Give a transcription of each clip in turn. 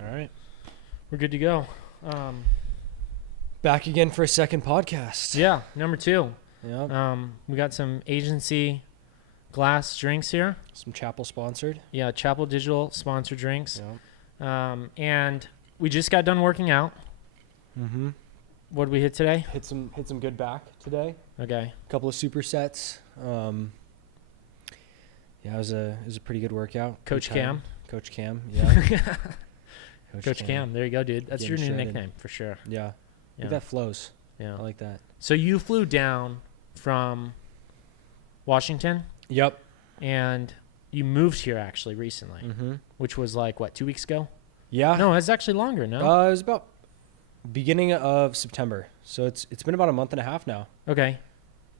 All right. We're good to go. Back again for a second podcast. Yeah, number 2. Yeah. We got some agency glass drinks here. Some Chappell sponsored. Yeah, Chappell Digital sponsored drinks. Yeah. And we just got done working out. Mm-hmm. What did we hit today? Hit some good back today. Okay. A couple of supersets. Yeah, it was a pretty good work,out. Coach Cam. Coach Cam. Yeah. Coach Cam. There you go, dude. That's your new shredded. nickname for sure. Yeah. Yeah. That flows. Yeah. I like that. So you flew down from Washington. Yep. And you moved here actually recently, Mm-hmm. which was like, what, 2 weeks ago? Yeah. No, it's actually longer, no? It was about beginning of September. So it's been about a month and a half now. Okay.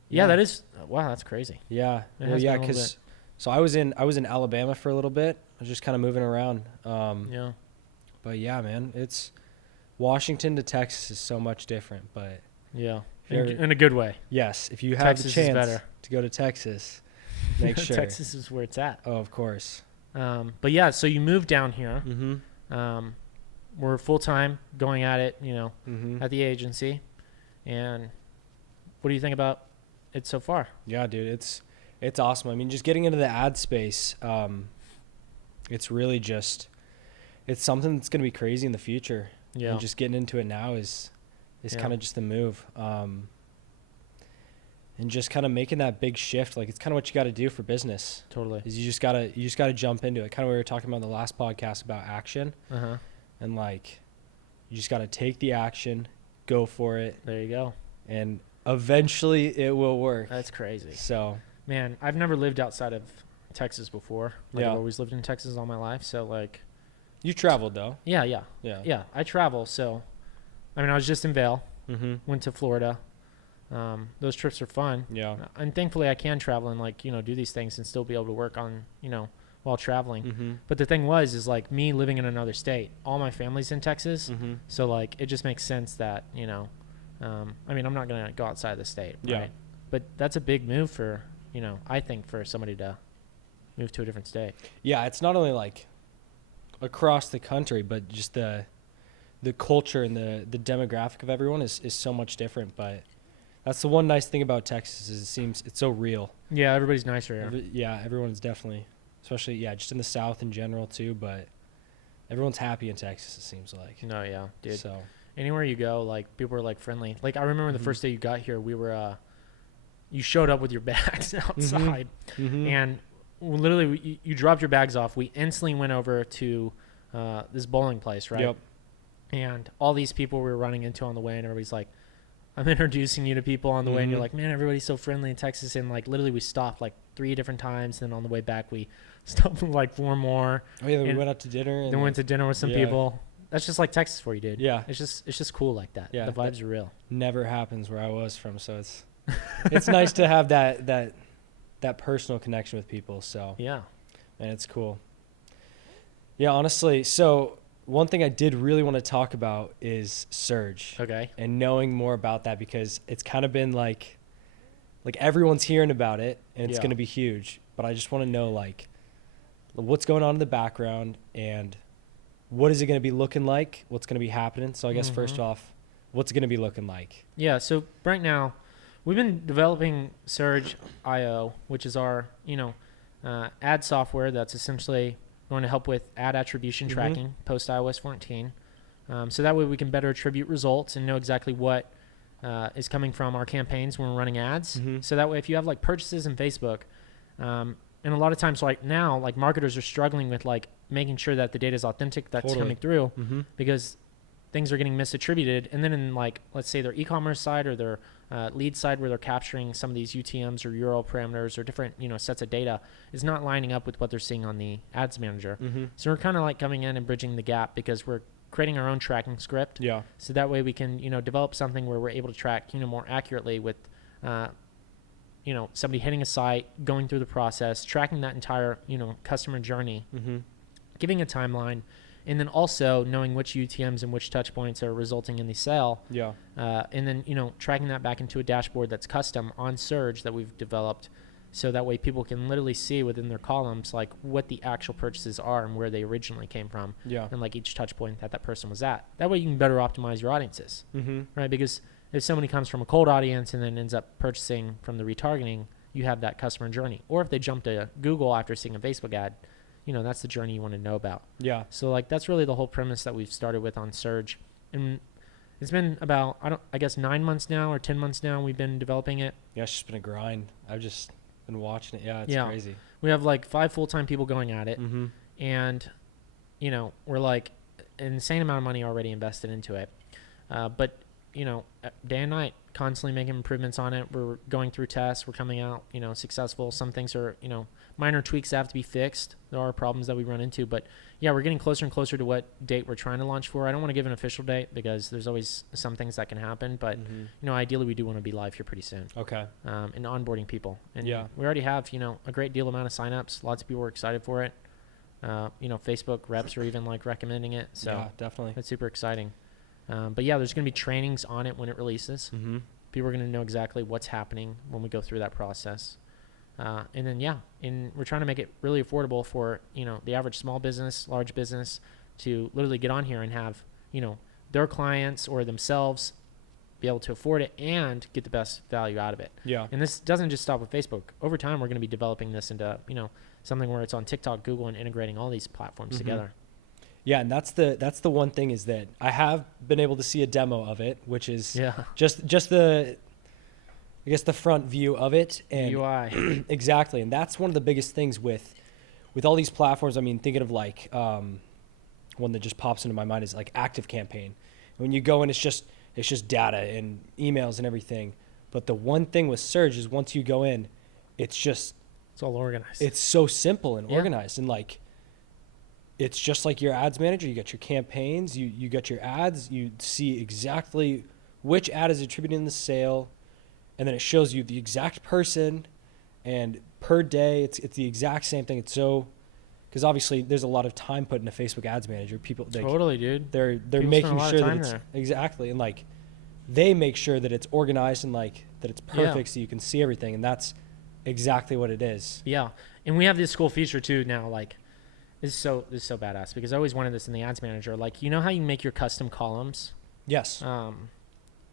Yeah, that is, wow, that's crazy. Yeah. It Well, has yeah, been a little because so I was in Alabama for a little bit. I was just kind of moving around. Yeah. But yeah, man, it's Washington to Texas is so much different. But Yeah. if you're- In a good way. yes, if you have Texas the is chance better. to go to Texas, make sure. Texas is where it's at. Oh, of course. But yeah, so you moved down here. Mm-hmm. We're full-time going at it, Mm-hmm. at the agency. And what do you think about it so far? Yeah, dude, it's awesome. I mean, just getting into the ad space, it's really just it's something that's going to be crazy in the future. Yeah. And just getting into it now is Yeah. kind of just the move. And just kind of making that big shift, like it's kind of what you got to do for business. Totally. Is you just gotta jump into it. Kind of what we were talking about in the last podcast about action, Uh-huh. and like you just got to take the action, go for it, There you go. and eventually it will work. That's crazy. So Man, I've never lived outside of Texas before. Like, Yeah. I've always lived in Texas all my life. So, like, you traveled though. yeah. Yeah. I travel. So, I mean, I was just in Vail, Mm-hmm. went to Florida. Those trips are fun. Yeah. And thankfully I can travel and, like, do these things and still be able to work on, while traveling. Mm-hmm. But the thing is like me living in another state, all my family's in Texas. Mm-hmm. So, like, it just makes sense that, I mean, I'm not going to go outside the state. Yeah. Right? But that's a big move for, I think for somebody to move to a different state. Yeah, it's not only like across the country, but just the culture and the demographic of everyone is so much different. But that's the one nice thing about Texas is it's so real. Yeah, everybody's nicer here. Yeah, everyone's definitely, especially just in the South in general too. But everyone's happy in Texas. It seems like. No, yeah, dude. So Anywhere you go, like, people are, like, friendly. Like, I remember the Mhm. first day you got here, we were, you showed up with your bags outside. Mhm. And literally, you dropped your bags off. We instantly went over to this bowling place, right? Yep. And all these people we were running into on the way, and everybody's like, I'm introducing you to people on the way, and you're Mhm. like, man, everybody's so friendly in Texas. And, like, literally, we stopped, like, 3 different times. And then on the way back, we stopped, like, 4 more. Oh yeah, we And went out to dinner. And Then went to dinner with some yeah. people. That's just like Texas for you, dude. Yeah. It's just cool like that. Yeah, The vibes are real. Never happens where I was from, so it's nice to have that personal connection with people. So Yeah. and it's cool. Yeah, honestly. So one thing I did really want to talk about is Surge Okay. and knowing more about that, because it's kind of been like everyone's hearing about it and it's Yeah. going to be huge. But I just want to know like what's going on in the background and what is it going to be looking like? What's going to be happening? So I guess first Mhm. off, what's it going to be looking like? Yeah. So right now, we've been developing Surge IO, which is our ad software that's essentially going to help with ad attribution Mhm. tracking post iOS 14. So that way we can better attribute results and know exactly what is coming from our campaigns when we're running ads. Mhm. So that way, if you have like purchases in Facebook, and a lot of times like now, like marketers are struggling with like making sure that the data is authentic that's Totally. coming through, Mm-hmm. because things are getting misattributed. And then in like, let's say their e-commerce side or their lead side where they're capturing some of these UTMs or URL parameters or different, sets of data is not lining up with what they're seeing on the ads manager. Mm-hmm. So we're kind of like coming in and bridging the gap because we're creating our own tracking script. Yeah. So that way we can, develop something where we're able to track, more accurately with, somebody hitting a site, going through the process, tracking that entire, customer journey, Mm-hmm. giving a timeline, and then also knowing which UTMs and which touch points are resulting in the sale. Yeah. And then, tracking that back into a dashboard that's custom on Surge that we've developed So that way people can literally see within their columns like what the actual purchases are and where they originally came from, Yeah. and like each touch point that person was at. That way you can better optimize your audiences, right? Because if somebody comes from a cold audience and then ends up purchasing from the retargeting, you have that customer journey. Or if they jump to Google after seeing a Facebook ad, that's the journey you want to know about. Yeah. So like that's really the whole premise that we've started with on Surge. And it's been about, I guess 9 months now or 10 months now we've been developing it. Yeah, it's just been a grind. I've just been watching it. Yeah, it's crazy. We have like 5 full-time people going at it. And, we're like an insane amount of money already invested into it. But, day and night, constantly making improvements on it. We're going through tests. We're coming out, successful. Some things are, minor tweaks that have to be fixed. There are problems that we run into. But, yeah, we're getting closer and closer to what date we're trying to launch for. I don't want to give an official date because there's always some things that can happen. But, ideally we do want to be live here pretty soon. Okay. And onboarding people. And yeah, we already have, a great deal amount of signups. Lots of people are excited for it. Facebook reps are even like recommending it. So yeah, definitely. It's super exciting. But yeah, there's going to be trainings on it when it releases. People are going to know exactly what's happening when we go through that process. And then, and we're trying to make it really affordable for, the average small business, large business to literally get on here and have, their clients or themselves be able to afford it and get the best value out of it. Yeah. And this doesn't just stop with Facebook. Over time, we're going to be developing this into, something where it's on TikTok, Google, and integrating all these platforms together. Yeah, and that's the one thing is that I have been able to see a demo of it, which is just the, I guess, the front view of it and UI. Exactly, and that's one of the biggest things with all these platforms. I mean, thinking of like one that just pops into my mind is like ActiveCampaign. When you go in, it's just data and emails and everything. But the one thing with Surge is once you go in, it's all organized. It's so simple and organized, and like it's just like your ads manager. You got your campaigns, you got your ads, you see exactly which ad is attributing the sale, and then it shows you the exact person, and per day it's the exact same thing. It's so, because obviously there's a lot of time put into Facebook Ads Manager. People totally, dude. They're People making spend a lot sure of that time it's there. exactly, and like they make sure that it's organized and like that it's perfect so you can see everything, and that's exactly what it is. Yeah, and we have this cool feature too now. Like, this is so badass because I always wanted this in the Ads Manager. Like, you know how you make your custom columns? Yes.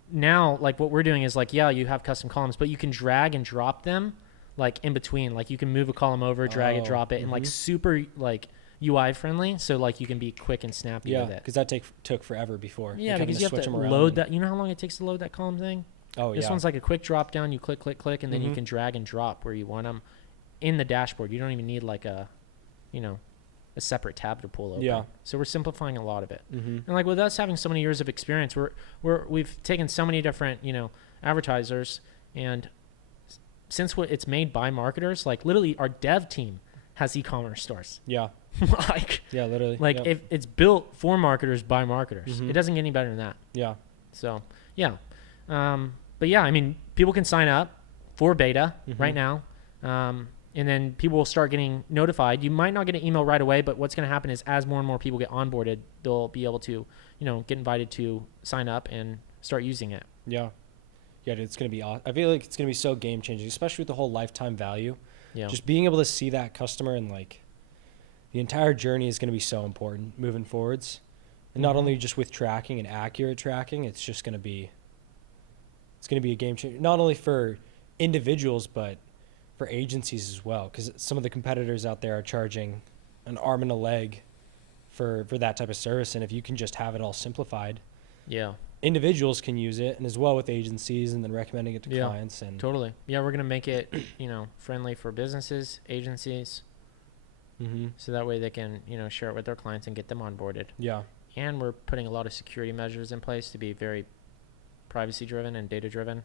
Now, like what we're doing is like, you have custom columns, but you can drag and drop them like in between. Like you can move a column over, drag and drop it, and like super like UI friendly. So like you can be quick and snappy with it. Because that took forever before. Yeah, because you have to load that. You know how long it takes to load that column thing? Oh, This one's like a quick drop down. You click, and then you can drag and drop where you want them in the dashboard. You don't even need like a separate tab to pull open. Yeah. So we're simplifying a lot of it. And like with us having so many years of experience, we've taken so many different, advertisers, and since it's made by marketers, like literally our dev team has e-commerce stores. Yeah. Literally. Like if it's built for marketers by marketers. It doesn't get any better than that. Yeah. So, yeah. But yeah, I mean, people can sign up for beta right now. And then people will start getting notified. You might not get an email right away, but what's going to happen is as more and more people get onboarded, they'll be able to, get invited to sign up and start using it. Yeah. Yeah, dude, it's going to be awesome. I feel like it's going to be so game changing, especially with the whole lifetime value. Yeah. Just being able to see that customer and like the entire journey is going to be so important moving forwards. And not only just with tracking and accurate tracking, it's going to be a game changer, not only for individuals, but for agencies as well, because some of the competitors out there are charging an arm and a leg for that type of service, and if you can just have it all simplified, individuals can use it, and as well with agencies, and then recommending it to clients. And totally, we're gonna make it friendly for businesses, agencies, so that way they can share it with their clients and get them onboarded. And we're putting a lot of security measures in place to be very privacy driven and data driven.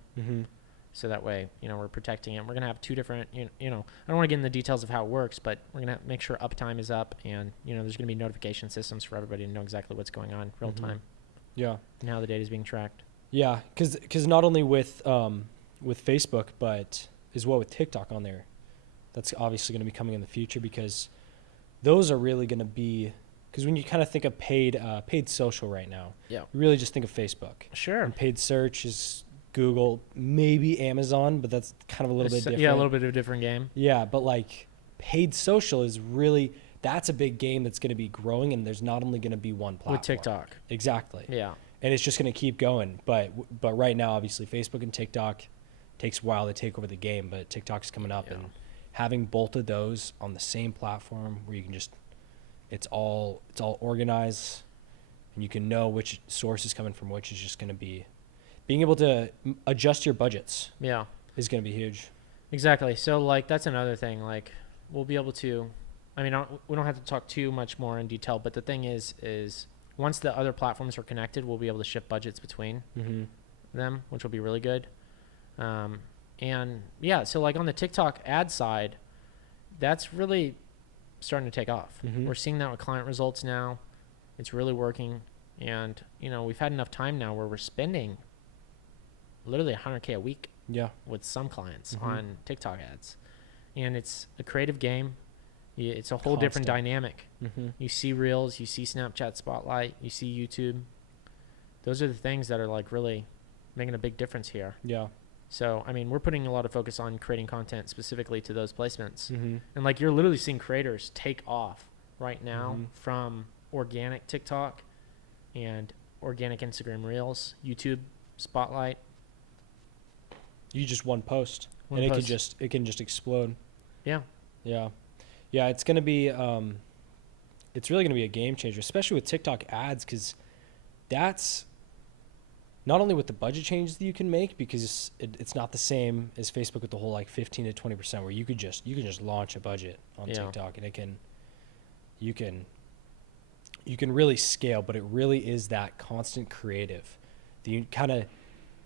So that way, we're protecting it. We're going to have two different, I don't want to get in the details of how it works, but we're going to make sure uptime is up, and, there's going to be notification systems for everybody to know exactly what's going on real time. Yeah. And how the data is being tracked. Yeah. Cause not only with Facebook, but as well with TikTok on there, that's obviously going to be coming in the future, because those are really going to be, because when you kind of think of paid social right now, you really just think of Facebook. Sure. And paid search is Google, maybe Amazon, but that's kind of a little bit different. Yeah, a little bit of a different game. Yeah, but like paid social is really, that's a big game that's going to be growing, and there's not only going to be one platform. With TikTok. Exactly. Yeah. And it's just going to keep going. But right now, obviously, Facebook and TikTok takes a while to take over the game, but TikTok's coming up, and having both of those on the same platform where you can just, it's all organized, and you can know which source is coming from which is just going to be, being able to adjust your budgets. Yeah. Is going to be huge. Exactly. So like that's another thing. Like we'll be able to, I mean, we don't have to talk too much more in detail, but the thing is once the other platforms are connected, we'll be able to shift budgets between them, which will be really good. And yeah, so like on the TikTok ad side, that's really starting to take off. We're seeing that with client results now. It's really working. And, you know, we've had enough time now where we're spending literally $100K a week with some clients on TikTok ads. And it's a creative game. It's a whole different dynamic. You see Reels, you see Snapchat Spotlight, you see YouTube. Those are the things that are like really making a big difference here. Yeah. So, I mean, we're putting a lot of focus on creating content specifically to those placements. And like you're literally seeing creators take off right now from organic TikTok and organic Instagram Reels, YouTube Spotlight. You just one post, and it can just explode. Yeah. It's gonna be it's really gonna be a game changer, especially with TikTok ads, because that's not only with the budget changes that you can make, because it's not the same as Facebook with the whole like 15 to 20% where you can just launch a budget on TikTok, and you can really scale, but it really is that constant creative.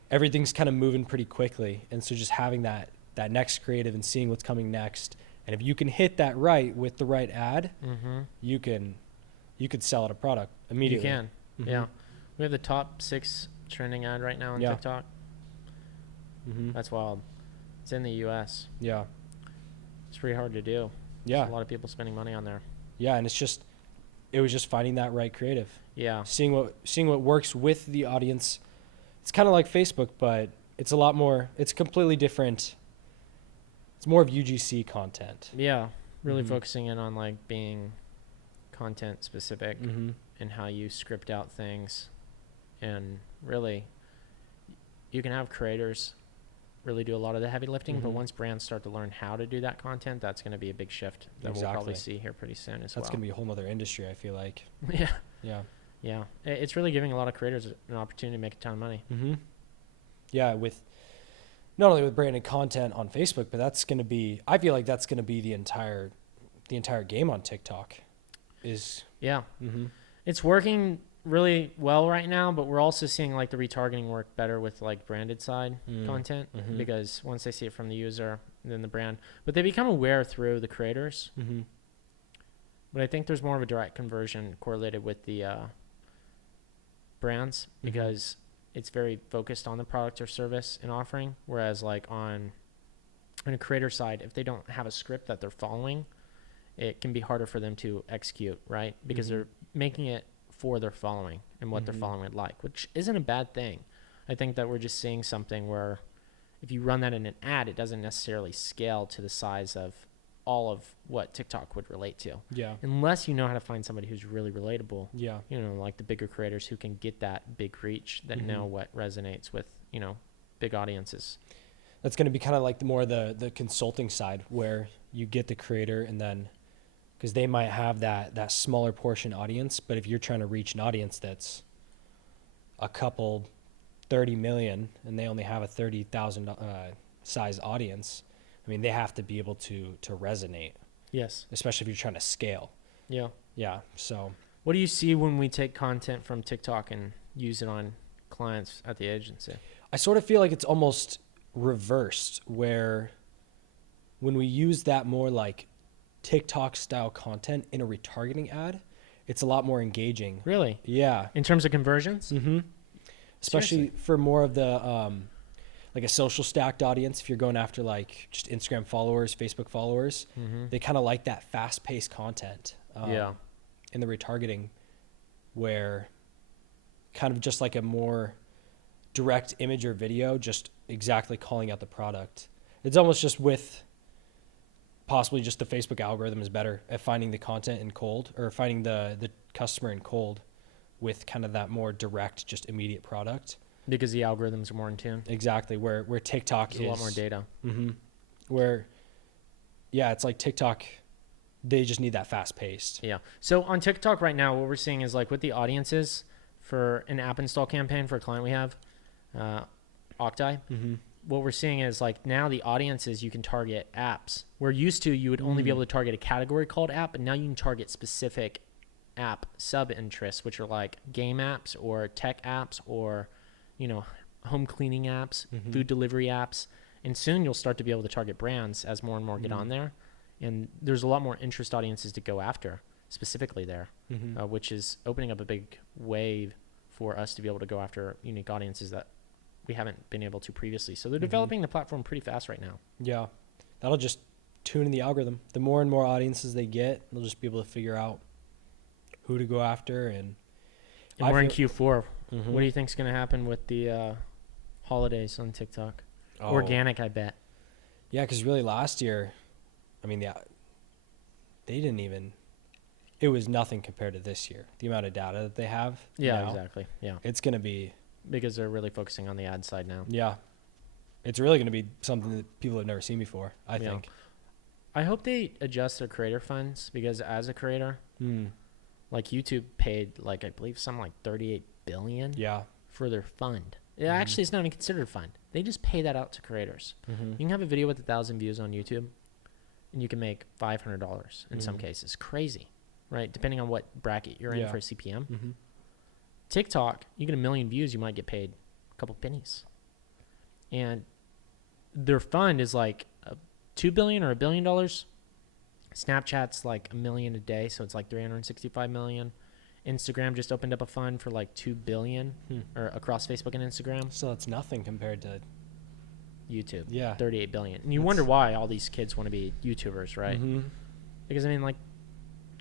Everything's kind of moving pretty quickly, and so just having that next creative and seeing what's coming next, and if you can hit that right with the right ad, you could sell out a product immediately. You can. Yeah, we have the top 6 trending ad right now on TikTok. That's wild. It's in the US. Yeah, it's pretty hard to do. There's a lot of people spending money on there. And it was just finding that right creative. Seeing what works with the audience. It's kind of like Facebook, but it's a lot more, it's completely different. It's more of UGC content. Yeah. Really focusing in on like being content specific and how you script out things. And really, you can have creators really do a lot of the heavy lifting, but once brands start to learn how to do that content, that's going to be a big shift that we'll probably see here pretty soon as well. That's going to be a whole other industry, I feel like. Yeah, it's really giving a lot of creators an opportunity to make a ton of money. Yeah, with not only with branded content on Facebook, but I feel like that's going to be the entire game on TikTok. It's working really well right now, but we're also seeing like the retargeting work better with like branded side content, because once they see it from the user, then the brand, but they become aware through the creators. But I think there's more of a direct conversion correlated with the brands, because it's very focused on the product or service and offering, whereas like on a creator side, if they don't have a script that they're following, it can be harder for them to execute, right? Because they're making it for their following and what their following would like, which isn't a bad thing. I think that we're just seeing something where if you run that in an ad, it doesn't necessarily scale to the size of all of what TikTok would relate to. Unless you know how to find somebody who's really relatable. You know, like the bigger creators who can get that big reach, that know what resonates with, you know, big audiences. That's going to be kind of like the consulting side, where you get the creator, and then because they might have that smaller portion audience, but if you're trying to reach an audience that's a couple 30 million and they only have a 30,000 size audience, I mean, they have to be able to resonate. Yes. Especially if you're trying to scale. Yeah. So what do you see when we take content from TikTok and use it on clients at the agency? I sort of feel like it's almost reversed, where when we use that more like TikTok style content in a retargeting ad, it's a lot more engaging. Really? Yeah. In terms of conversions? Especially Seriously? For more of the like a social stacked audience. If you're going after like just Instagram followers, Facebook followers, they kind of like that fast paced content. In the retargeting, where kind of just like a more direct image or video, just exactly calling out the product. It's almost just with possibly just the Facebook algorithm is better at finding the content in cold, or finding the customer in cold with kind of that more direct, just immediate product. Because the algorithms are more in tune. Exactly. Where TikTok There's a lot more data. Mm-hmm. Where, yeah, it's like TikTok, they just need that fast paced. Yeah. So on TikTok right now, what we're seeing is like with the audiences for an app install campaign for a client we have, Octai, what we're seeing is like now the audiences, you can target apps. Where used to you would only be able to target a category called app, but now you can target specific app sub interests, which are like game apps or tech apps or, you know, home cleaning apps, food delivery apps. And soon you'll start to be able to target brands as more and more get on there. And there's a lot more interest audiences to go after specifically there, which is opening up a big wave for us to be able to go after unique audiences that we haven't been able to previously. So they're developing the platform pretty fast right now. Yeah. That'll just tune in the algorithm. The more and more audiences they get, they'll just be able to figure out who to go after. And we're in Q4. What do you think's going to happen with the holidays on TikTok? Organic, I bet. Yeah, because really last year, I mean, they didn't even, it was nothing compared to this year. The amount of data that they have. Yeah, now, exactly. Yeah. It's going to be. Because they're really focusing on the ad side now. Yeah. It's really going to be something that people have never seen before, I think. I hope they adjust their creator funds, because as a creator, like YouTube paid like, I believe something like $38 billion for their fund. Actually, it's not even considered a fund. They just pay that out to creators. You can have a video with 1,000 views on YouTube and you can make $500 in some cases. Crazy, right? Depending on what bracket you're in for CPM. TikTok, you get 1 million views, you might get paid a couple pennies. And their fund is like $2 billion or $1 billion. Snapchat's like $1 million a day, so it's like 365 million. Instagram just opened up a fund for like $2 billion or across Facebook and Instagram. So it's nothing compared to YouTube. Yeah. 38 billion. And you wonder why all these kids want to be YouTubers, right? Because I mean, like,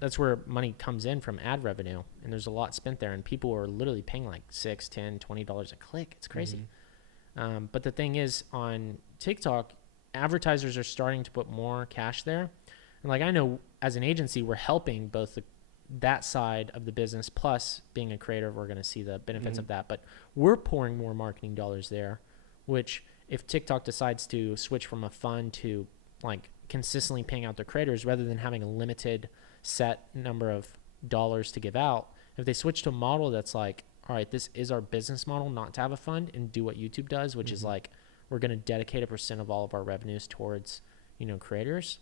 that's where money comes in from ad revenue, and there's a lot spent there, and people are literally paying like $6, $10, $20 a click. It's crazy. But the thing is, on TikTok, advertisers are starting to put more cash there. And like, I know as an agency, we're helping both that side of the business, plus being a creator, we're going to see the benefits of that. But we're pouring more marketing dollars there, which if TikTok decides to switch from a fund to like consistently paying out their creators rather than having a limited set number of dollars to give out, if they switch to a model that's like, all right, this is our business model, not to have a fund and do what YouTube does, which is like, we're going to dedicate a % of all of our revenues towards, you know, creators.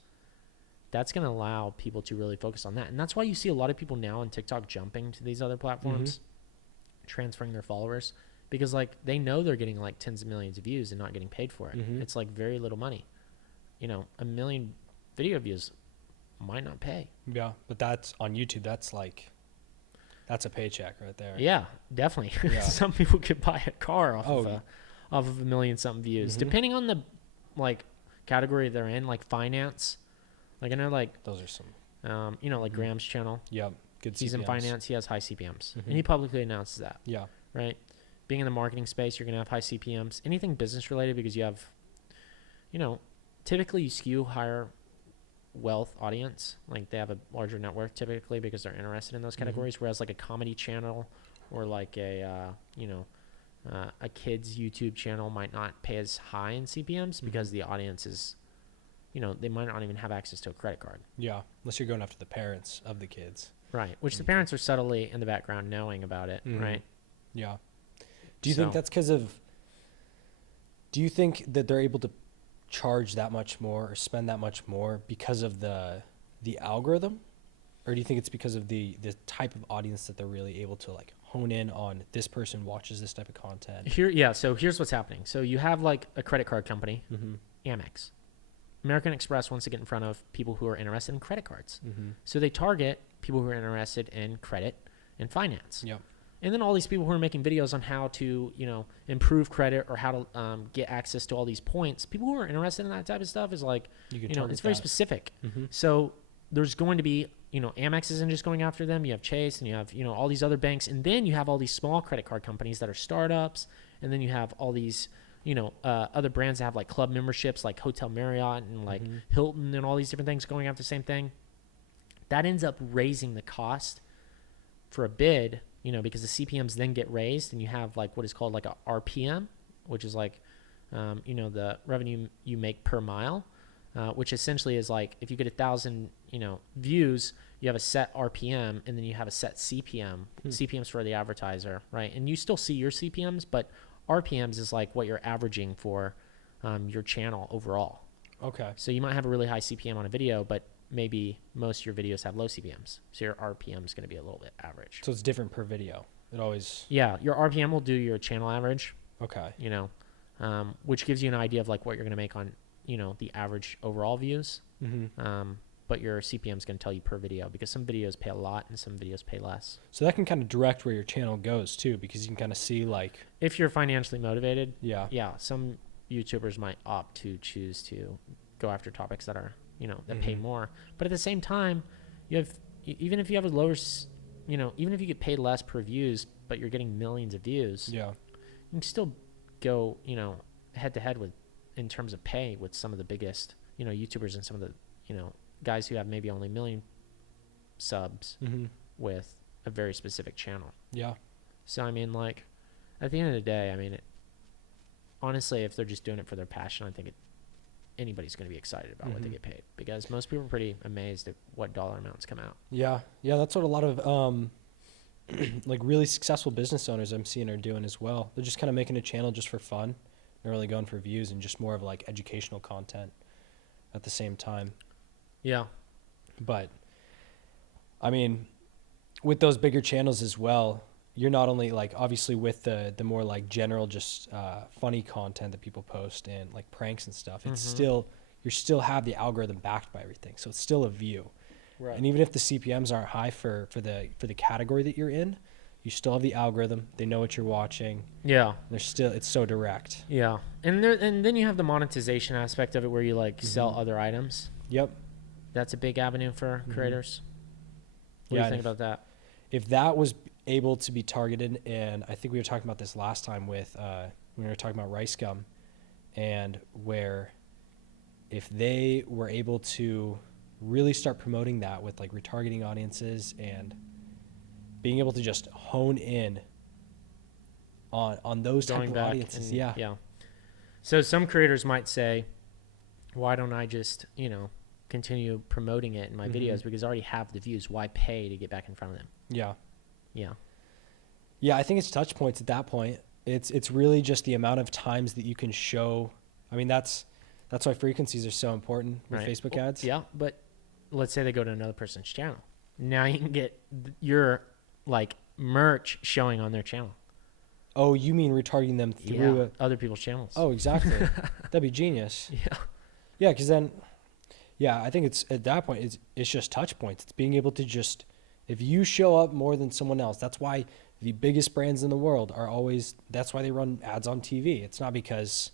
That's going to allow people to really focus on that. And that's why you see a lot of people now on TikTok jumping to these other platforms, transferring their followers, because like they know they're getting like tens of millions of views and not getting paid for it. It's like very little money. You know, 1 million video views might not pay. Yeah, but that's on YouTube. That's like, that's a paycheck right there. Yeah, definitely. Yeah. Some people could buy a car off of 1 million something views, depending on the like category they're in, like finance. Like I know, like those are some, you know, like Graham's channel. Yeah, good. He's in finance. He has high CPMs, and he publicly announces that. Yeah, right. Being in the marketing space, you're gonna have high CPMs. Anything business related, because you have, you know, typically you skew higher wealth audience. Like they have a larger net worth typically because they're interested in those categories. Whereas like a comedy channel or like a you know, a kids YouTube channel might not pay as high in CPMs because the audience is, you know, they might not even have access to a credit card. Yeah, unless you're going after the parents of the kids. Right, which the parents are subtly in the background knowing about it, right? Yeah. Do you think that's because of, do you think that they're able to charge that much more or spend that much more because of the algorithm? Or do you think it's because of the type of audience that they're really able to like hone in on, this person watches this type of content? So here's what's happening. So you have like a credit card company, Amex. American Express wants to get in front of people who are interested in credit cards. So they target people who are interested in credit and finance. Yep. And then all these people who are making videos on how to, you know, improve credit or how to get access to all these points. People who are interested in that type of stuff is like, you know, it's very specific. So there's going to be, you know, Amex isn't just going after them. You have Chase and you have, you know, all these other banks. And then you have all these small credit card companies that are startups and then you have all these, other brands that have like club memberships like Hotel Marriott and like Hilton and all these different things going after the same thing. That ends up raising the cost for a bid, because the CPMs then get raised, and you have like what is called like a RPM, which is like, the revenue you make per mile, which essentially is like if you get 1,000, views, you have a set RPM, and then you have a set CPM. CPMs for the advertiser, right? And you still see your CPMs, but RPMs is like what you're averaging for your channel overall. Okay. So you might have a really high CPM on a video, but maybe most of your videos have low CPMs. So your RPM is going to be a little bit average. So it's different per video. It always. Yeah, your RPM will do your channel average. Okay. Which gives you an idea of like what you're going to make on, the average overall views. But your CPM is going to tell you per video, because some videos pay a lot and some videos pay less. So that can kind of direct where your channel goes too, because you can kind of see like. If you're financially motivated. Yeah. Yeah. Some YouTubers might opt to choose to go after topics that are, that pay more. But at the same time, even if you have a lower, even if you get paid less per views, but you're getting millions of views. Yeah. You can still go, head to head with, in terms of pay, with some of the biggest, YouTubers and some of the, guys who have maybe only 1 million subs with a very specific channel. Yeah. So, I mean, like, at the end of the day, I mean, honestly, if they're just doing it for their passion, I think anybody's going to be excited about what they get paid, because most people are pretty amazed at what dollar amounts come out. Yeah. Yeah. That's what a lot of, like really successful business owners I'm seeing are doing as well. They're just kind of making a channel just for fun. They're really going for views and just more of like educational content at the same time. Yeah. But I mean, with those bigger channels as well, you're not only like obviously with the more like general, just funny content that people post and like pranks and stuff, it's still, you still have the algorithm backed by everything. So it's still a view. Right. And even if the CPMs aren't high for the category that you're in, you still have the algorithm. They know what you're watching. Yeah. It's so direct. Yeah. And then you have the monetization aspect of it, where you like sell other items. Yep. That's a big avenue for creators. What do you think about that? If that was able to be targeted, and I think we were talking about this last time with when we were talking about rice gum, and where if they were able to really start promoting that with like retargeting audiences and being able to just hone in on those type of audiences. Yeah. So some creators might say, why don't I just, continue promoting it in my videos, because I already have the views. Why pay to get back in front of them? Yeah. Yeah. Yeah, I think it's touch points at that point. It's really just the amount of times that you can show. I mean, that's why frequencies are so important with Facebook ads. Yeah, but let's say they go to another person's channel. Now you can get your like merch showing on their channel. Oh, you mean retargeting them through other people's channels? Oh, exactly. That'd be genius. Yeah. Yeah, because then, I think it's at that point it's just touch points. It's being able to just, if you show up more than someone else, that's why the biggest brands in the world are always. That's why they run ads on TV. It's not because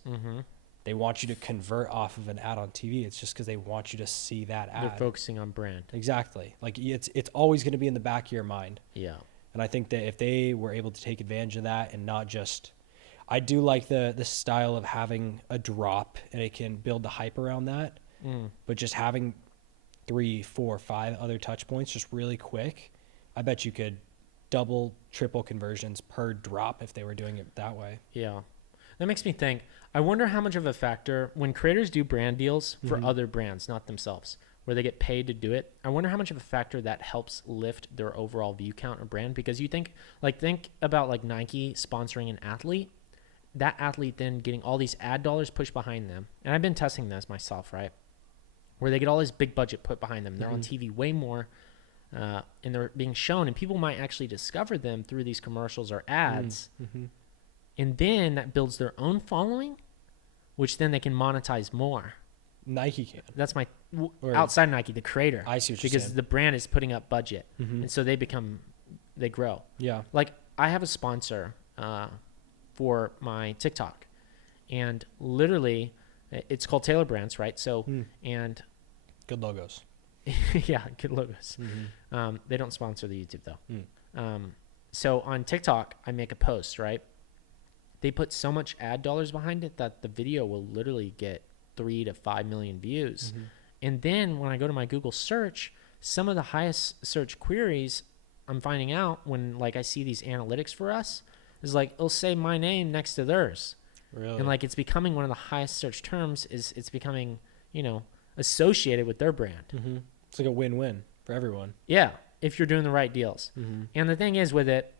they want you to convert off of an ad on TV. It's just because they want you to see that ad. They're focusing on brand. Exactly. Like it's always going to be in the back of your mind. Yeah. And I think that if they were able to take advantage of that and not just, I do like the style of having a drop and it can build the hype around that, but just having 3, 4, 5 other touch points just really quick, I bet you could double, triple conversions per drop if they were doing it that way. Yeah. That makes me think, I wonder how much of a factor when creators do brand deals for other brands, not themselves, where they get paid to do it. I wonder how much of a factor that helps lift their overall view count or brand, because you think about like Nike sponsoring an athlete, that athlete then getting all these ad dollars pushed behind them. And I've been testing this myself, right? Where they get all this big budget put behind them. They're on TV way more, and they're being shown, and people might actually discover them through these commercials or ads. And then that builds their own following, which then they can monetize more. Nike can. That's outside Nike, the creator. I see what you're because saying. the brand is putting up budget, and so they grow. Yeah. Like I have a sponsor for my TikTok, and literally, it's called Taylor Brands, right? So and good logos. yeah, good logos. They don't sponsor the YouTube though. So on TikTok, I make a post, right? they put so much ad dollars behind it that the video will literally get 3 to 5 million views. And then when I go to my Google search, some of the highest search queries I'm finding out when like I see these analytics for us is like, it'll say my name next to theirs. Really? And like, it's becoming one of the highest search terms. It's becoming, you know, associated with their brand. It's like a win-win for everyone. Yeah. If you're doing the right deals. And the thing is with it,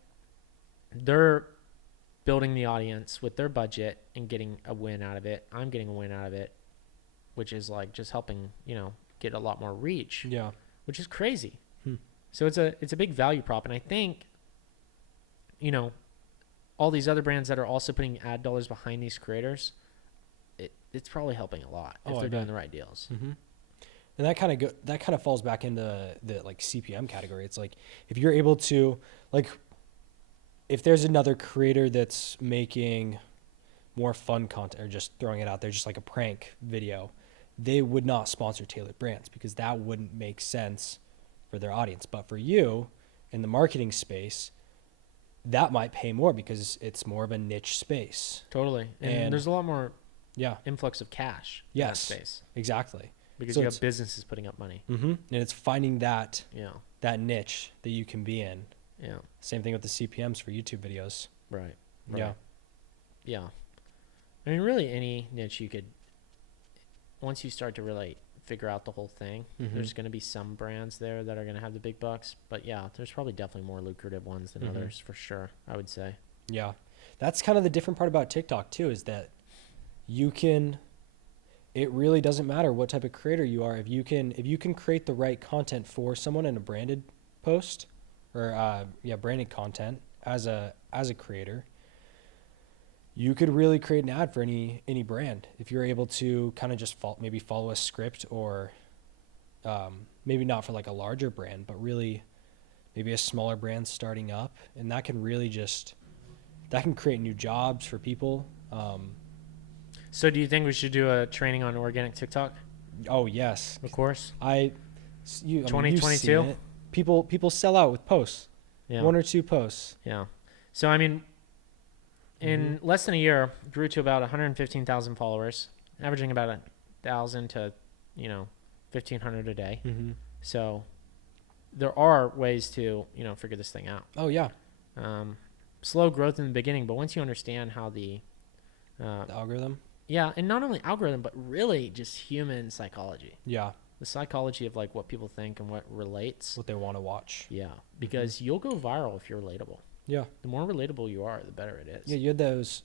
they're building the audience with their budget and getting a win out of it. I'm getting a win out of it, which is like just helping, you know, get a lot more reach. Yeah. Which is crazy. So it's a big value prop. And I think, you know, all these other brands that are also putting ad dollars behind these creators, it's probably helping a lot if they're doing the right deals. And that kind of falls back into the like CPM category. It's like if you're able to, like, if there's another creator that's making more fun content or just throwing it out there, just like a prank video, they would not sponsor tailored brands because that wouldn't make sense for their audience. But for you in the marketing space, that might pay more because it's more of a niche space. Totally. And there's a lot more influx of cash in that space. Exactly. Because so you have businesses putting up money. And it's finding that niche that you can be in. Yeah. Same thing with the CPMs for YouTube videos. Right. Yeah. Yeah. I mean, really any niche you could, once you start to really figure out the whole thing, there's going to be some brands there that are going to have the big bucks. But yeah, there's probably definitely more lucrative ones than others for sure, I would say. Yeah. That's kind of the different part about TikTok too, is that it really doesn't matter what type of creator you are. If you can create the right content for someone in a branded post or branded content as a creator, you could really create an ad for any brand if you're able to kind of just follow a script, or maybe not for like a larger brand, but really maybe a smaller brand starting up, and that can really that can create new jobs for people. So do you think we should do a training on organic TikTok? Oh yes, of course. 2022. People sell out with posts. Yeah. 1 or 2 posts. Yeah. So I mean, in less than a year, grew to about 115,000 followers, averaging about 1,000 to 1,500 a day. So there are ways to figure this thing out. Oh yeah. Slow growth in the beginning, but once you understand how the algorithm. Yeah, and not only algorithm, but really just human psychology. Yeah. The psychology of like what people think and what relates. What they want to watch. Yeah, because you'll go viral if you're relatable. Yeah. The more relatable you are, the better it is. Yeah, you had those,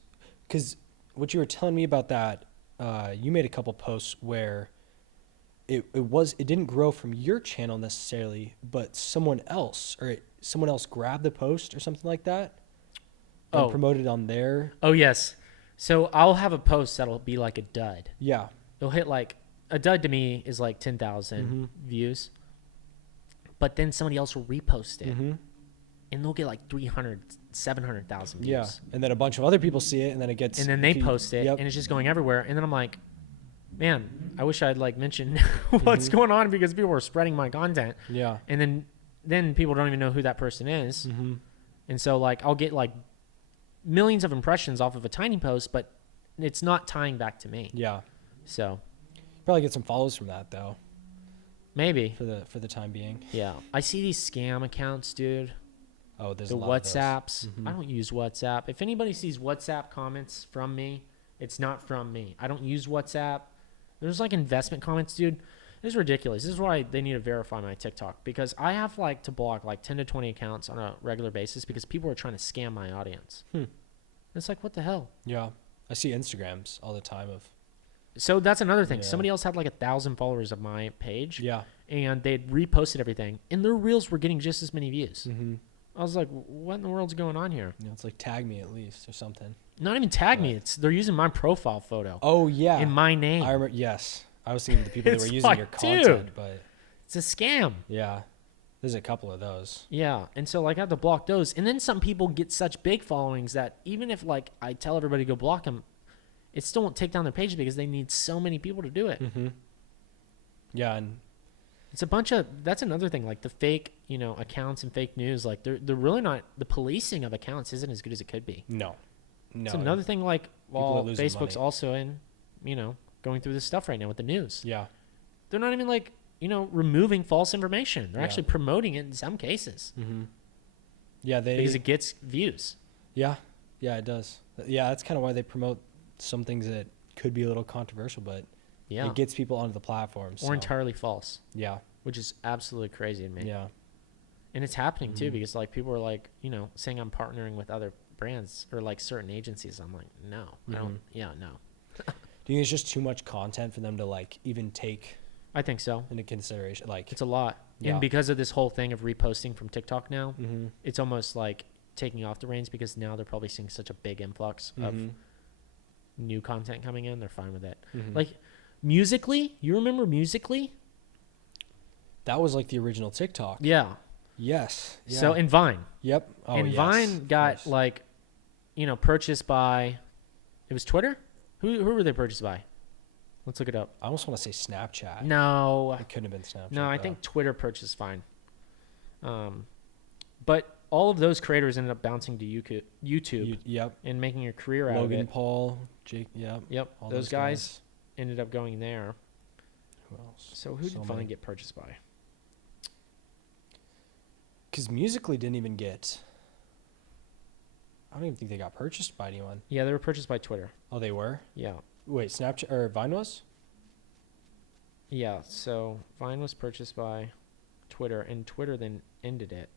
because what you were telling me about that, you made a couple posts where it didn't grow from your channel necessarily, but someone else grabbed the post or something like that and promoted on their. Oh, yes. So I'll have a post that'll be like a dud. Yeah. It'll hit like, a dud to me is like 10,000 views. But then somebody else will repost it. And they'll get like 300, 700,000 views. Yeah. And then a bunch of other people see it, and then it gets. And then they post it, and it's just going everywhere. And then I'm like, man, I wish I'd like mentioned what's going on, because people are spreading my content. Yeah. And then people don't even know who that person is. And so like I'll get like millions of impressions off of a tiny post, but it's not tying back to me. Yeah. So probably get some follows from that though. Maybe for the time being. Yeah. I see these scam accounts, dude. Oh, there's the a lot WhatsApps. Of those. I don't use WhatsApp. If anybody sees WhatsApp comments from me, it's not from me. I don't use WhatsApp. There's like investment comments, dude. This is ridiculous. This is why they need to verify my TikTok, because I have like to block like 10 to 20 accounts on a regular basis because people are trying to scam my audience. It's like, what the hell? Yeah. I see Instagrams all the time of. So that's another thing. Yeah. Somebody else had like 1,000 followers of my page. Yeah. And they'd reposted everything, and their reels were getting just as many views. I was like, what in the world's going on here? Yeah, it's like tag me at least or something. Not even tag me. They're using my profile photo. Oh yeah. In my name. I remember. Yes. I was thinking the people that were using your content, but it's a scam. Yeah. There's a couple of those. Yeah. And so like I have to block those. And then some people get such big followings that even if like I tell everybody to go block them, it still won't take down their page because they need so many people to do it. Yeah. And it's a bunch of, that's another thing, like the fake, accounts and fake news, like they're really not, the policing of accounts isn't as good as it could be. No. No. It's another thing. Like, are well, losing Facebook's money. also in, going through this stuff right now with the news. Yeah. They're not even like, removing false information. They're Yeah. actually promoting it in some cases Mm-hmm. Yeah, because it gets views. Yeah, yeah, it does. Yeah, that's kind of why they promote some things that could be a little controversial, but Yeah. it gets people onto the platform. Or entirely false, Yeah, which is absolutely crazy to me. yeah, And it's happening too Mhm. because like people are like, saying I'm partnering with other brands or like certain agencies. I'm like, no, I don't. Mhm. Yeah, no. Do you think it's just too much content for them to like even take I think so. into consideration? Like, It's a lot. Yeah. And because of this whole thing of reposting from TikTok now, mm-hmm. it's almost like taking off the reins because now they're probably seeing such a big influx of Mm-hmm. new content coming in. They're fine with it. Mm-hmm. Like Musically, you remember Musically? that was like the original TikTok. Yeah. Yes. Yeah. So and Vine. Yep. Oh, And yes. Vine got Yes. like, purchased by, it was Twitter? Who were they purchased by? Let's look it up. I almost want to say Snapchat. No. It couldn't have been Snapchat. No, I though. think Twitter purchased Vine. But all of those creators ended up bouncing to YouTube Yep. and making a career out of Logan it. Paul, Jake. Yep. Yep, all those guys ended up going there. Who else? So who So did Vine many. get purchased by? Because Musically didn't even get. I don't even think they got purchased by anyone. Yeah, they were purchased by Twitter. Oh, they were. Yeah. Wait, Snapchat or Vine was? Yeah, so Vine was purchased by Twitter, and Twitter then ended it.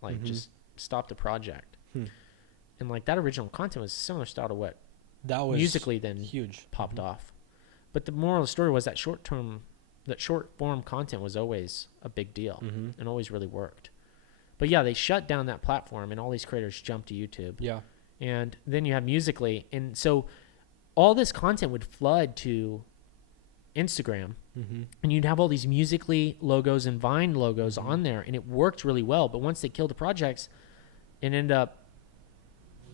Like, Mhm. just stopped the project. Hmm. And, like, that original content was similar style to what That was Musically then huge. popped Mhm. off. But the moral of the story was that short form content was always a big deal Mhm. and always really worked. But yeah, they shut down that platform and all these creators jumped to YouTube. Yeah. And then you have Musically. And so all this content would flood to Instagram. Mm-hmm. And you'd have all these Musically logos and Vine logos Mhm. on there. And it worked really well. But once they killed the projects, it ended up,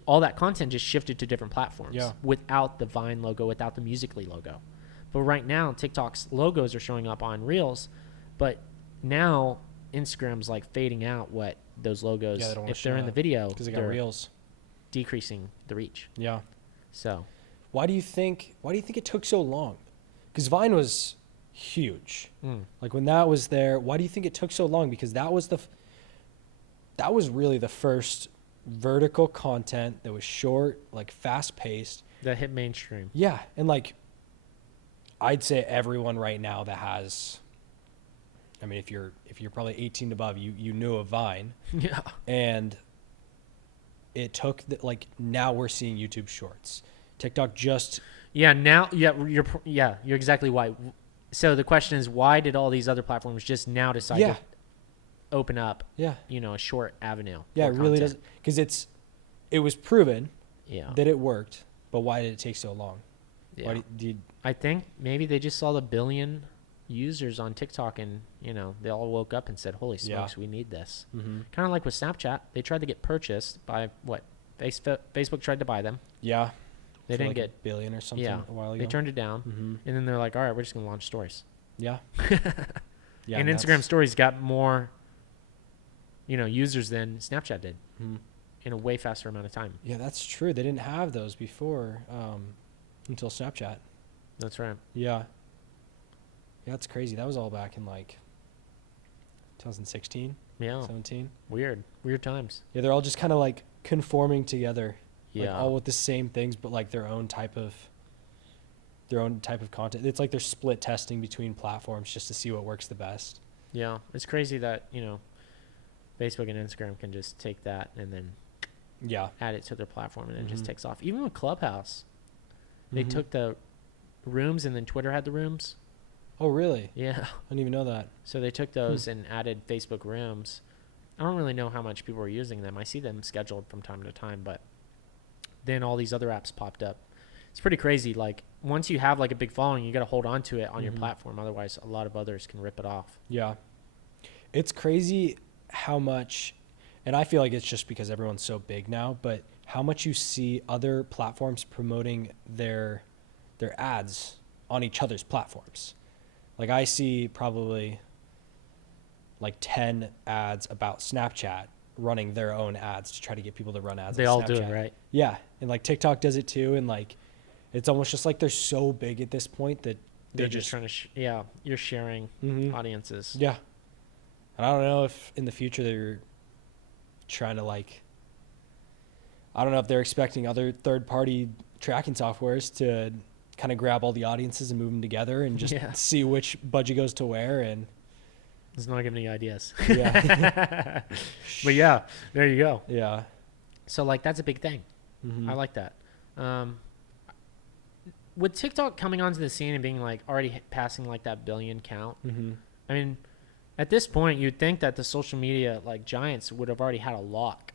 all that content just shifted to different platforms Yeah. without the Vine logo, without the Musically logo. But right now, TikTok's logos are showing up on Reels. But now Instagram's like fading out what those logos, Yeah, they don't wanna if they're show in the that video, Because they got they're Reels. decreasing the reach. Yeah. So Why do you think it took so long? Because Vine was huge. Like when that was there, why do you think it took so long? Because that was that was really the first vertical content that was short, like fast paced. that hit mainstream. Yeah, and like I'd say everyone right now that has, I mean, if you're probably 18 and above, you knew of Vine, Yeah. and it took like now we're seeing YouTube Shorts, TikTok just Yeah. Now, you're exactly why. So the question is, why did all these other platforms just now decide Yeah. to open up, yeah a short avenue? yeah it for really content? does because it was proven Yeah. that it worked, but why did it take so long? Yeah. Why did I think maybe they just saw the billion users on TikTok and, they all woke up and said, holy Yeah. smokes, we need this. mm-hmm. Kind of like with Snapchat. They tried to get purchased by what? Facebook tried to buy them. Yeah, They for didn't like get, $1 billion or something yeah, a while ago. they turned it down. mm-hmm. And then they're like, all right, we're just going to launch stories. Yeah, yeah, and Instagram stories got more, users than Snapchat did Mhm. in a way faster amount of time. Yeah, that's true. They didn't have those before until Snapchat. That's right. Yeah. Yeah, that's crazy. That was all back in like 2016, Yeah. 17. Weird times. Yeah, they're all just kind of like conforming together. Like Yeah. all with the same things, but like their own type of content. It's like they're split testing between platforms just to see what works the best. Yeah. It's crazy that, Facebook and Instagram can just take that and then Yeah. add it to their platform and it just Mhm. takes off. Even with Clubhouse, they Mhm. took the rooms and then Twitter had the rooms. Oh, really? Yeah. I didn't even know that. So they took those and added Facebook rooms. I don't really know how much people are using them. I see them scheduled from time to time, but then all these other apps popped up. It's pretty crazy. Like once you have like a big following, you got to hold on to it on your Mhm. platform. Otherwise, a lot of others can rip it off. Yeah. It's crazy how much, and I feel like it's just because everyone's so big now, but how much you see other platforms promoting their ads on each other's platforms. Like I see probably like 10 ads about Snapchat running their own ads to try to get people to run ads. They on all do it, Snapchat. right? Yeah, and like TikTok does it too, and like it's almost just like they're so big at this point that They're just trying to, you're sharing Mhm. audiences. Yeah, and I don't know if in the future they're trying to like, I don't know if they're expecting other third-party tracking softwares to kind of grab all the audiences and move them together and just Yeah. see which budget goes to where. And It's not giving any ideas. yeah, But yeah, there you go. yeah, So like that's a big thing. Mhm. I like that. With TikTok coming onto the scene and being like already passing like that billion count, Mhm. I mean, at this point, you'd think that the social media like giants would have already had a lock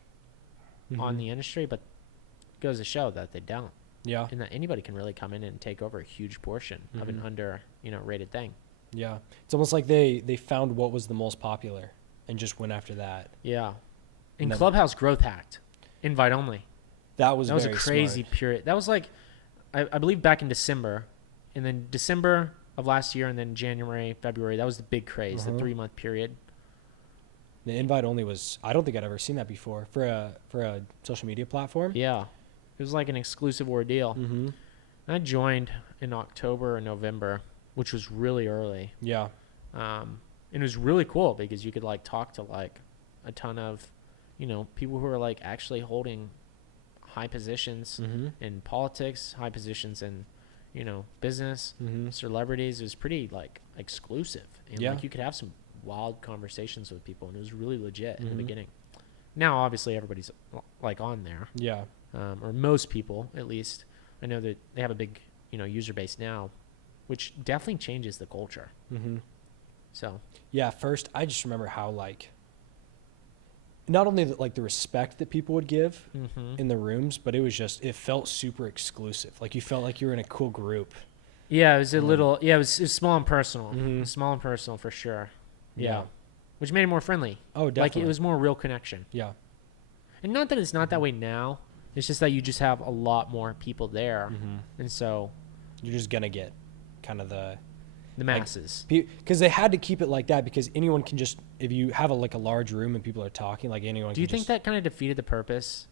on Mhm. the industry, but it goes to show that they don't, Yeah, and that anybody can really come in and take over a huge portion of an Mhm. rated thing. yeah. It's almost like they found what was the most popular and just went after that. Yeah, and And then- Clubhouse growth hacked, invite only. That was That was a very crazy smart. period. That was like, I believe back in December, and then December of last year, and then January, February. That was the big craze, the Uh-huh. 3-month period. The invite only was, I don't think I'd ever seen that before for a social media platform. Yeah, it was like an exclusive ordeal. Mm-hmm. I joined in October or November, which was really early. Yeah. And it was really cool because you could like talk to like a ton of, people who are like actually holding high positions Mm-hmm. in politics, high positions in, business, Mm-hmm. celebrities. It was pretty like exclusive. And Yeah. like you could have some wild conversations with people, and it was really legit in the Mhm. beginning. Now, obviously, everybody's like on there, Yeah. or most people at least. I know that they have a big, user base now, which definitely changes the culture. Mm-hmm. So Yeah. First, I just remember how like, not only the respect that people would give in the rooms, but it felt super exclusive. Like you felt like you were in a cool group. yeah, it was a little, it was small and personal. Mhm. It was small and personal for sure. Yeah. Yeah. Which made it more friendly. Oh, definitely. Like it was more real connection. Yeah. And not that it's not that way now. It's just that you just have a lot more people there. Mm-hmm. And so You're just gonna get kind of the masses. because they had to keep it like that because anyone can just, if you have a large room and people are talking, like anyone. Do you can think just, that kind of defeated the purpose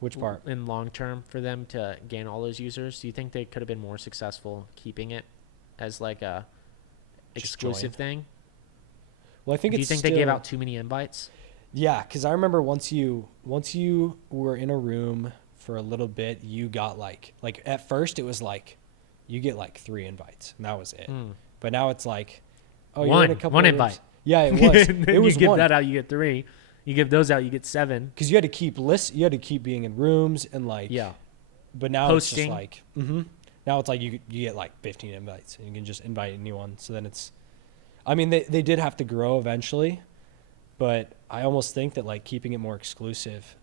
which part? in long term for them to gain all those users? Do you think they could have been more successful keeping it as like a Just exclusive join. thing? Well, I think Do you it's think they gave out too many invites? Yeah, because I remember once you were in a room for a little bit, you got like at first it was like you get like 3 invites and that was it. Mm. But now it's like, oh, you're One. in a couple One of invite. rooms. Yeah, it was. And then It was you give one that out, you get 3. You give those out, you get 7. because you had to keep lists. You had to keep being in rooms and like. Yeah. But now Posting. it's just like. Mm-hmm. Now it's like you get like 15 invites and you can just invite anyone. So then it's. I mean, they did have to grow eventually, but I almost think that like keeping it more exclusive,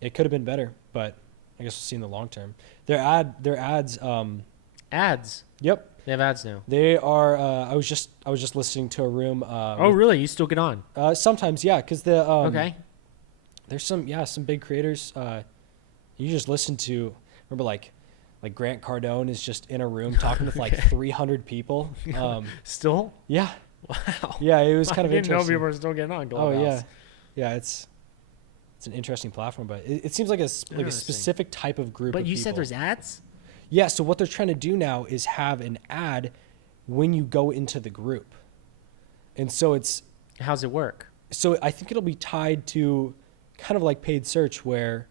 it could have been better. But I guess we'll see in the long term. Their ads. Ads. Yep, They have ads now. they are. I was just listening to a room. Oh, really? You still get on? Sometimes, yeah, because the Okay. there's some big creators. You just listen to. Remember, like Grant Cardone is just in a room talking with like 300 people. Still? Yeah, Wow. yeah, it was kind of I didn't know interesting. people were still getting on Oh Clubhouse. yeah, it's an interesting platform, but it seems like a Interesting. specific type of group. But of you said people. there's ads? Yeah, so what they're trying to do now is have an ad when you go into the group, and so How's it work? I think it'll be tied to kind of like paid search, where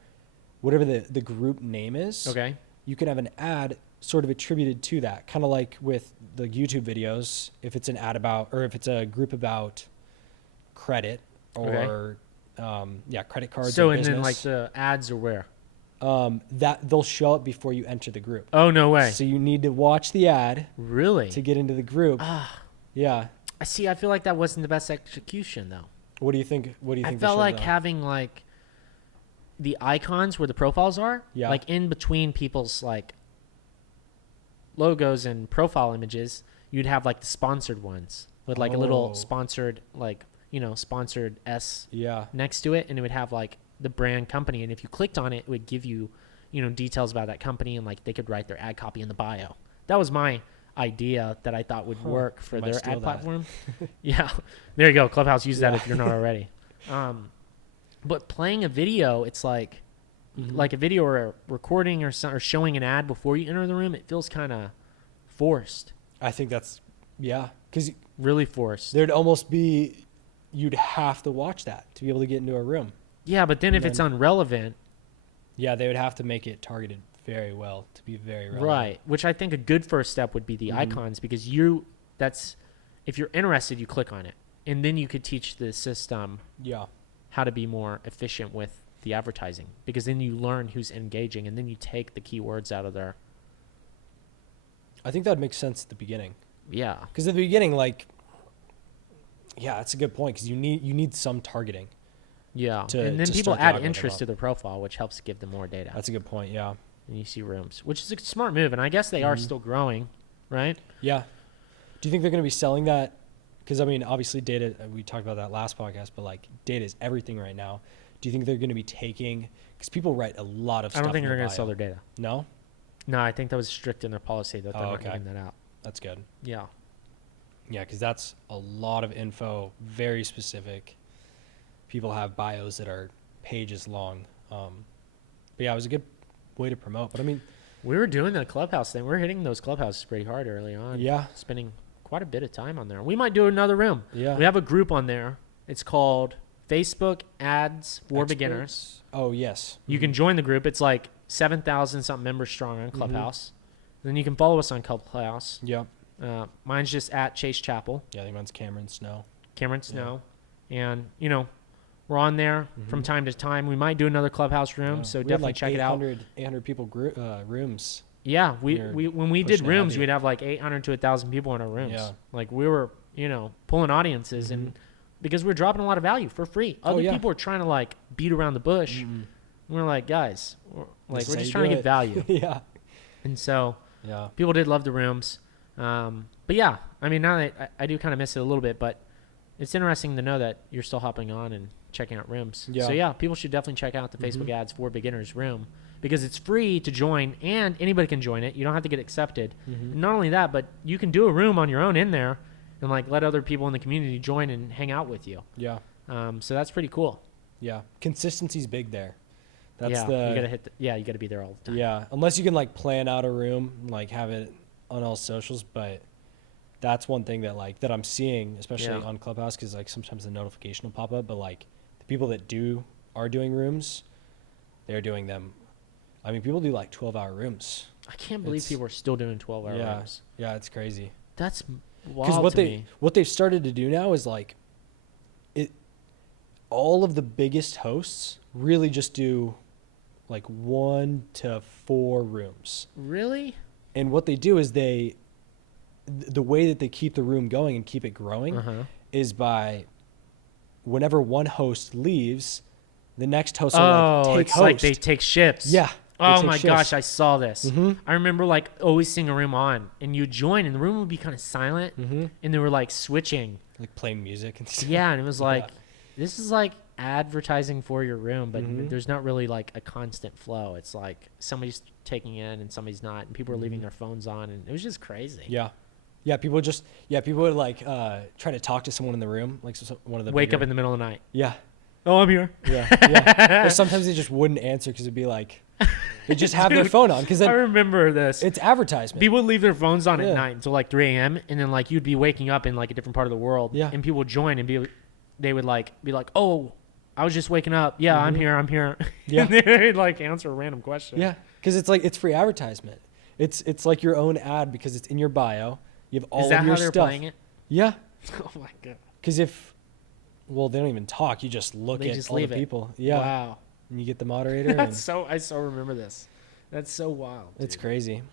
whatever the group name is, Okay. you can have an ad sort of attributed to that, kind of like with the YouTube videos. If it's an ad about, or if it's a group about credit or credit cards. So or and then business, like the ads are where? that they'll show up before you enter the group. Oh, no way. So you need to watch the ad Really? to get into the group. Ah, Yeah. I see. I feel like that wasn't the best execution though. What do you think? I they felt showed like them? having like the icons where the profiles are, Yeah. like in between people's like logos and profile images, you'd have like the sponsored ones with like a little Oh. sponsored, like, sponsored S Yeah. next to it, and it would have like the brand company, and if you clicked on it, it would give you, details about that company, and like they could write their ad copy in the bio. That was my idea that I thought would Huh. work for You might their steal ad that. platform. Yeah, there you go. Clubhouse, use that Yeah. if you're not already. But playing a video, it's like a video or a recording or showing an ad before you enter the room. It feels kind of forced. I think that's, yeah. Because Really forced. there'd almost be, you'd have to watch that to be able to get into a room. Yeah, but then if it's irrelevant. Yeah, they would have to make it targeted very well to be very relevant. Right, which I think a good first step would be the icons, because if you're interested, you click on it. And then you could teach the system how to be more efficient with the advertising, because then you learn who's engaging and then you take the keywords out of there. I think that would make sense at the beginning. Yeah. Because at the beginning, like, yeah, that's a good point, because you need some targeting. Yeah. To, and then to people start add talking interest to about. their profile, which helps give them more data. That's a good point, yeah. And you see rooms, which is a smart move. And I guess they are still growing, right? Yeah. Do you think they're going to be selling that? Because, I mean, obviously data, we talked about that last podcast, but, like, data is everything right now. Do you think they're going to be taking, because people write a lot of stuff. I don't think in they're their going to bio. sell their data. No? No, I think that was strict in their policy that they're not giving that out. That's good. Yeah. Yeah, because that's a lot of info, very specific. People have bios that are pages long. But yeah, it was a good way to promote. But I mean, we were doing the Clubhouse thing. We were hitting those Clubhouses pretty hard early on. Yeah. Spending quite a bit of time on there. We might do another room. Yeah. We have a group on there. It's called Facebook Ads for Experts? Beginners. Oh, yes. You can join the group. It's like 7,000 something members strong on Clubhouse. Then you can follow us on Clubhouse. Yep. Mine's just at Chase Chappell. Yeah, I think mine's Cameron Snow. Cameron Snow. And, you know, we're on there from time to time. We might do another Clubhouse room, so We had definitely like check it out. 800 people rooms. Yeah, we You're when we did pushing it rooms, heavy. we'd have like 800 to 1,000 people in our rooms. Yeah. Like we were, you know, pulling audiences, and because we're dropping a lot of value for free. Other yeah. people are trying to like beat around the bush. We're like, guys, we're This is how just you trying to do get it. value. Yeah. And so Yeah. people did love the rooms. But yeah, I mean, now that I do kind of miss it a little bit, but it's interesting to know that you're still hopping on and checking out rooms. Yeah. So yeah, people should definitely check out the Facebook Ads for Beginners room, because it's free to join and anybody can join it. You don't have to get accepted. And not only that, but you can do a room on your own in there and like let other people in the community join and hang out with you. Yeah. So that's pretty cool. Yeah. Consistency's big there. That's yeah, the. you gotta hit. You gotta be there all the time. Yeah. Unless you can like plan out a room, like have it on all socials, but that's one thing that I'm seeing, especially on Clubhouse, because like sometimes the notification will pop up, but like the people that are doing rooms, they're doing them. I mean, people do like 12-hour rooms. I can't believe people are still doing 12-hour rooms. Yeah, it's crazy. That's Because wild to me. what they've started to do now is like all of the biggest hosts really just do like 1 to 4 rooms. Really? And what they do is the way that they keep the room going and keep it growing is by whenever one host leaves, the next host will like take it's host. like they take shifts. Yeah. Oh my gosh, I saw this. I remember like always seeing a room on, and you join, and the room would be kind of silent, and they were like switching. Like playing music and stuff. Yeah, and it was like, this is like advertising for your room, but there's not really like a constant flow. It's like somebody's taking in and somebody's not, and people are leaving their phones on, and it was just crazy. Yeah. Yeah, people would like try to talk to someone in the room, like one of the Wake up in the middle of the night. Yeah. Oh, I'm here. Yeah. Or sometimes they just wouldn't answer because it'd be like they just have their phone on because I then remember this. it's advertisement. People would leave their phones on Yeah. at night until like 3 a.m. and then like you'd be waking up in like a different part of the world. Yeah. And people would join and they would like be like, oh, I was just waking up. Yeah, I'm here. Yeah. And they'd like answer a random question. Yeah, because it's like it's free advertisement. It's like your own ad because it's in your bio. You have all Is that of your how they're stuff. playing it? Yeah, Oh my god. because they don't even talk. You just look They at just all the leave it. people. Yeah, Wow. and you get the moderator. and I so remember this. That's so wild. it's dude. crazy.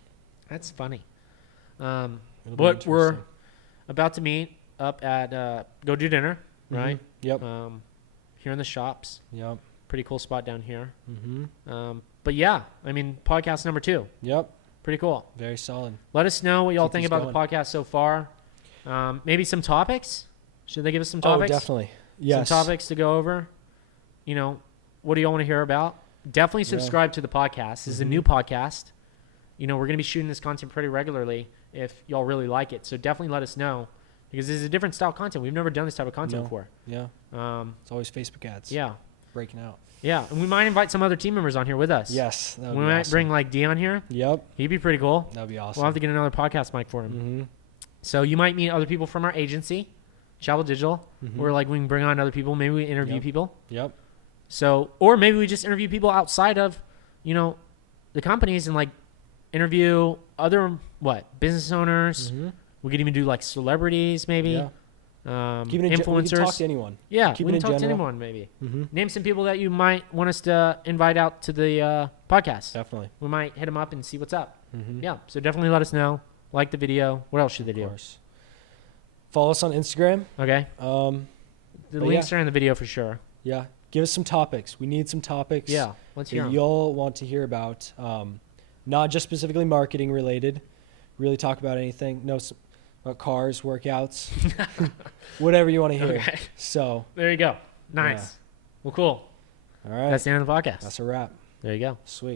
That's funny. It'll be But we're interesting. about to meet up at Go Do Dinner, right? Yep. Here in the shops. Yep. Pretty cool spot down here. Mm-hmm. But yeah, I mean, podcast number 2. Yep. Pretty cool. Very solid. Let us know what y'all Keep think these about the going. podcast so far. Maybe some topics. Should they give us some topics? Oh, definitely. Yes. Some topics to go over. You know, what do y'all want to hear about? Definitely subscribe to the podcast. This is a new podcast. You know, we're going to be shooting this content pretty regularly if y'all really like it. So definitely let us know, because this is a different style content. We've never done this type of content before. Yeah. It's always Facebook ads. Yeah. Breaking out. Yeah. And we might invite some other team members on here with us. Yes. That would We be might awesome. bring like Dion here. Yep. He'd be pretty cool. That'd be awesome. We'll have to get another podcast mic for him. Mm-hmm. So you might meet other people from our agency, Chappell Digital, Mm-hmm. or like we can bring on other people. Maybe we interview Yep. people. Yep. So, or maybe we just interview people outside of, the companies and like interview other business owners. Mm-hmm. We could even do like celebrities, maybe. Yeah. Keep it in we can Influencers. talk to anyone. Yeah, Keep we it can in talk to general. anyone, maybe. Mm-hmm. Name some people that you might want us to invite out to the podcast. Definitely. We might hit them up and see what's up. Mm-hmm. Yeah, so definitely let us know. Like the video. What else should they Of do? course. Follow us on Instagram. Okay. Um, The But links are in the video for sure. yeah. Give us some topics. We need some topics. Yeah, let's hear that 'em. you'll want to hear about. Not just specifically marketing related. Really talk about anything. No, about cars, workouts, whatever you want to hear. Okay. So, There you go. Nice. Yeah. Well, cool. all right. That's the end of the podcast. That's a wrap. There you go. Sweet.